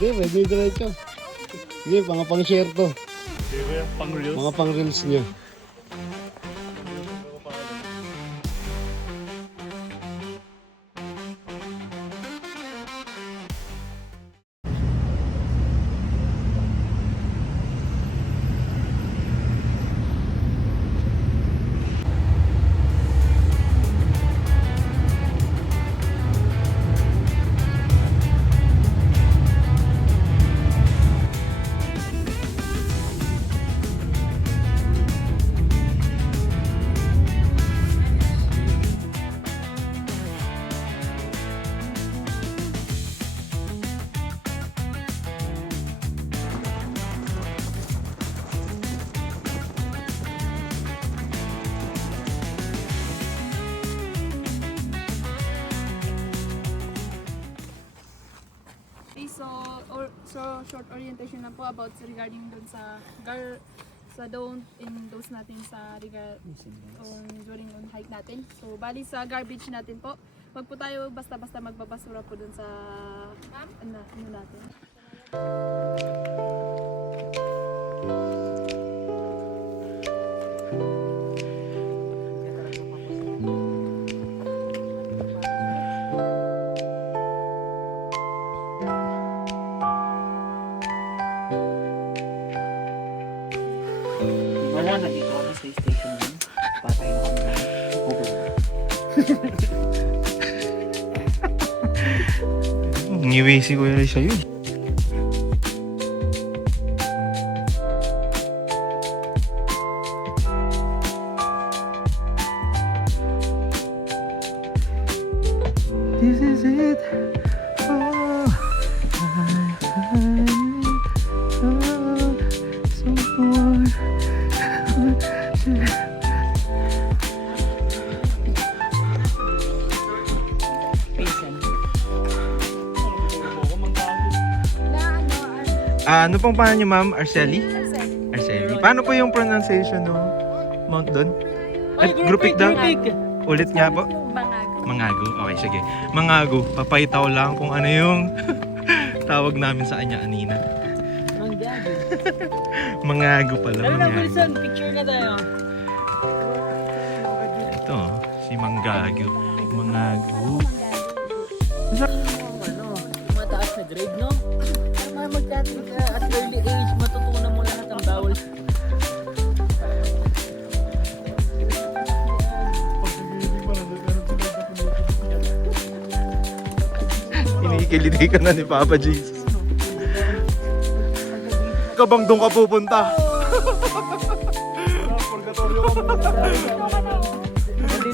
Hindi, pwede diretso. Sige, mga pang-share to. Pang-reels? Mga pang-reels niya. So short orientation na po about regarding dun sa don't endorse natin sa during on hike natin. So bali sa garbage natin po, wag po tayo basta-basta magbabasura po dun sa ano natin. Wala na dito ako sa station 1. Patay na kami na. Ngiwi si Kuya Ray sa'yo. This is it. Oh, someone. Ano pong pangalan niyo, ma'am? Arceli? Arceli. Paano po yung pronunciation ng Mount doon? Grupik daw? Ulit nga po? Mangago. Okay, sige. Mangago. Papaytaw lang kung ano yung tawag namin sa kanya kanina. Manggago. Mangago pala. Tara na, Mangago. Wilson. Picture na tayo. Ito, si Mangago. Mangago. Mataas na grade, no? At early age, matutunan mo lahat ng bawal. Kinikiliti ka na ni Papa Jesus. Kabang doon ka pupunta.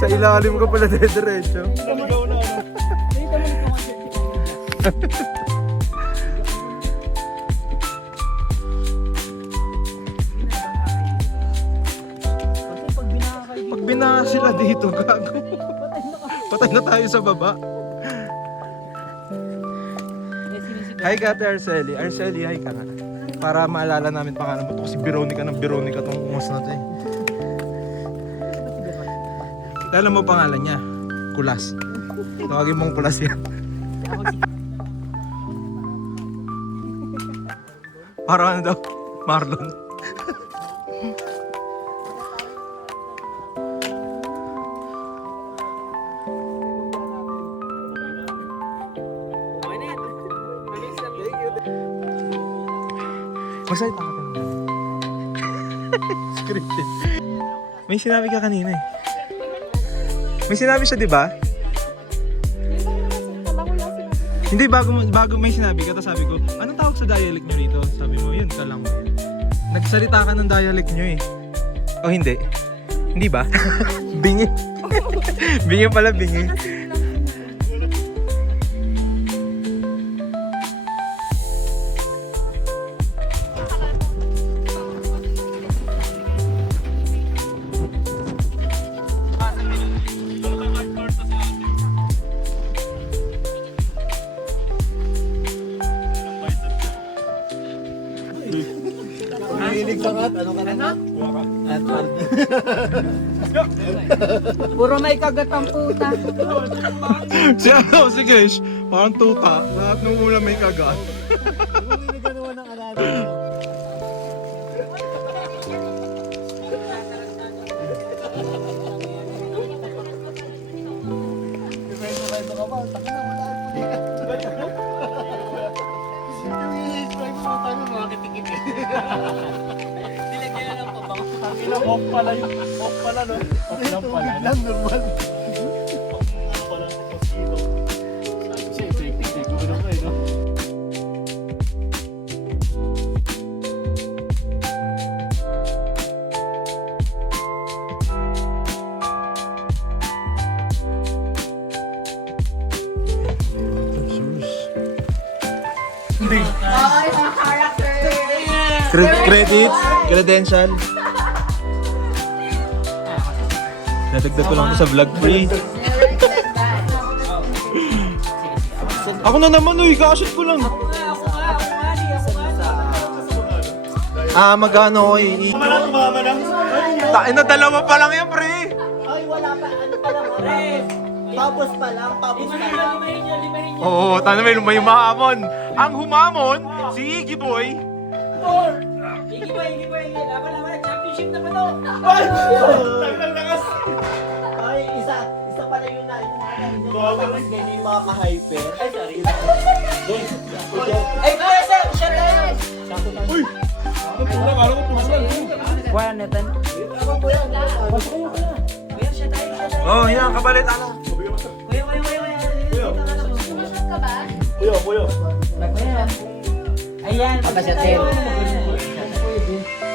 Sa ilalim ka pala diretso. Pag binaha sila dito, gago. Patay na tayo sa baba. Hi ka, Ate Arceli. Arceli, hi ka nga. Para maalala namin pangalan mo. Ito kasi Veronica ng Veronica tong umos na to eh. Alam mo pangalan niya? Kulas. Tawagin mong Kulas yan. Parang ano daw? Marlon. Masaya ka Scripted. May sinabi ka kanina eh. May sinabi siya, di ba? Hindi, bago may sinabi ka, tapos sabi ko, anong tawag sa dialect nyo rito? Sabi mo, yun ka lang. Nagsalita ka ng dialect nyo eh. O hindi? Hindi ba? Bingi. Bingi pala, bingi. Mahilig ka nga, ano ka na? Puro may kagatang puta. Si Kish, Parang tuta. Lahat ng ulam may kagat. Hindi na ganawa ng alala. Kwento ka ba? Taka na, wala. Yung i-spray mo mga tayo, mga kitikiti. Nilagyan na lang pabango. Off pala, no? Off tubig lang, normal. Credit, credential. Natagdag ko lang to sa vlog free. Ako na naman, uy, kakashoot ko lang. Magano, Tain na dalawa pa lang yan, pre. Ay, wala pa. Ano pa lang? Pabos pa lang. Limahin niyo. Oo, tana may humamon. Ang humamon, si Iggy Boy. Iggy boy. Laban. Championship naman o. Ay, isa pala yun na. Tapos ganyan yung mga ka-hyper. Ay, sorry. Ay, kuya, siya tayo. Uy! Kuya, netan. Kuya, siya tayo. Oh, yan, kabalit. Ano? Kuya. Sumasyot ka ba? Kuya. Ayan, pagkasyatin.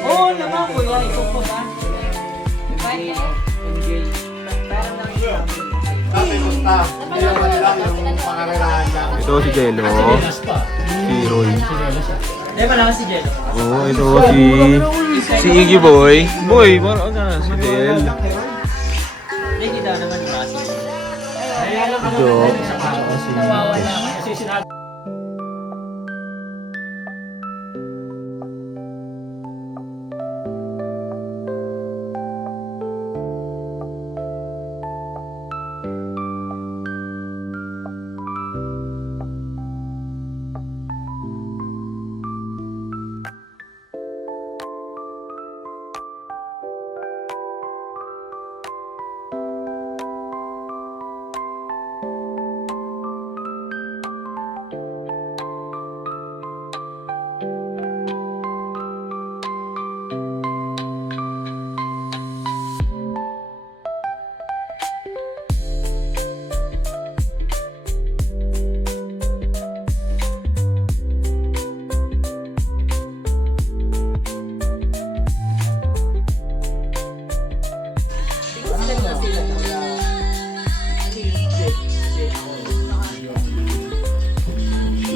Oo naman, kuya. Ikaw pa ba? Enjoy. Parang lang Ito si Jello. Si Roy. Hindi pa lang si Jello. Oo, ito si Iggy Boy. Boy, parang ano, si Del. Hindi kita naman yung kasi. Ito, Nawawala kasi sinabi.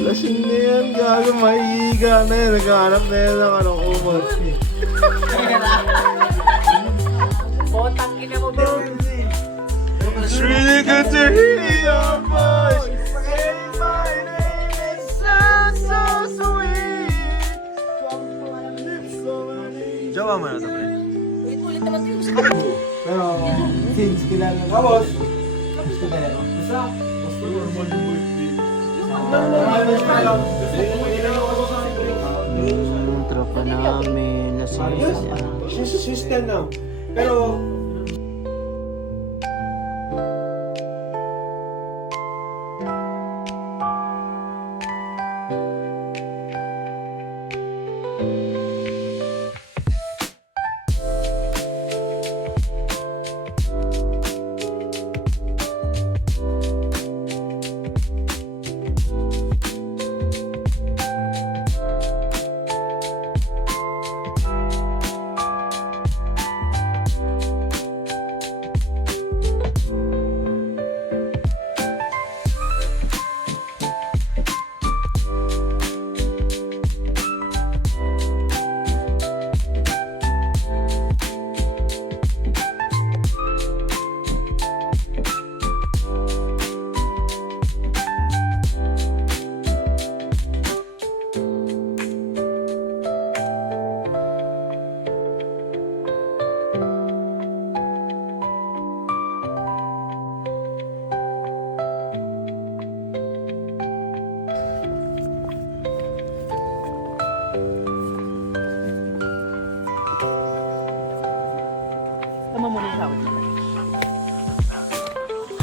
Lasing na yan, gago, mahihiga na yan. Naghahanap na yan ng anong umot. Botang ina mo, bro. It's really good to hear your voice. Say my name, it sounds so sweet. Jawa mo na ito, pre. Pero, since kilala ka, boss. Gusto na yan. Basta, Yung tropa namin, lasing. Sister now. Pero,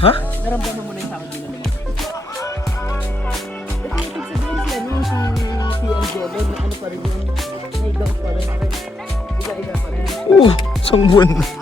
Ha? Naramdaman mo na yung sakit nila naman. Ito yung ibig sabihin si ano, si TL Jordan, na ano pa rin yun. May gout pa rin. Iga-iga pa rin. Isang buwan na.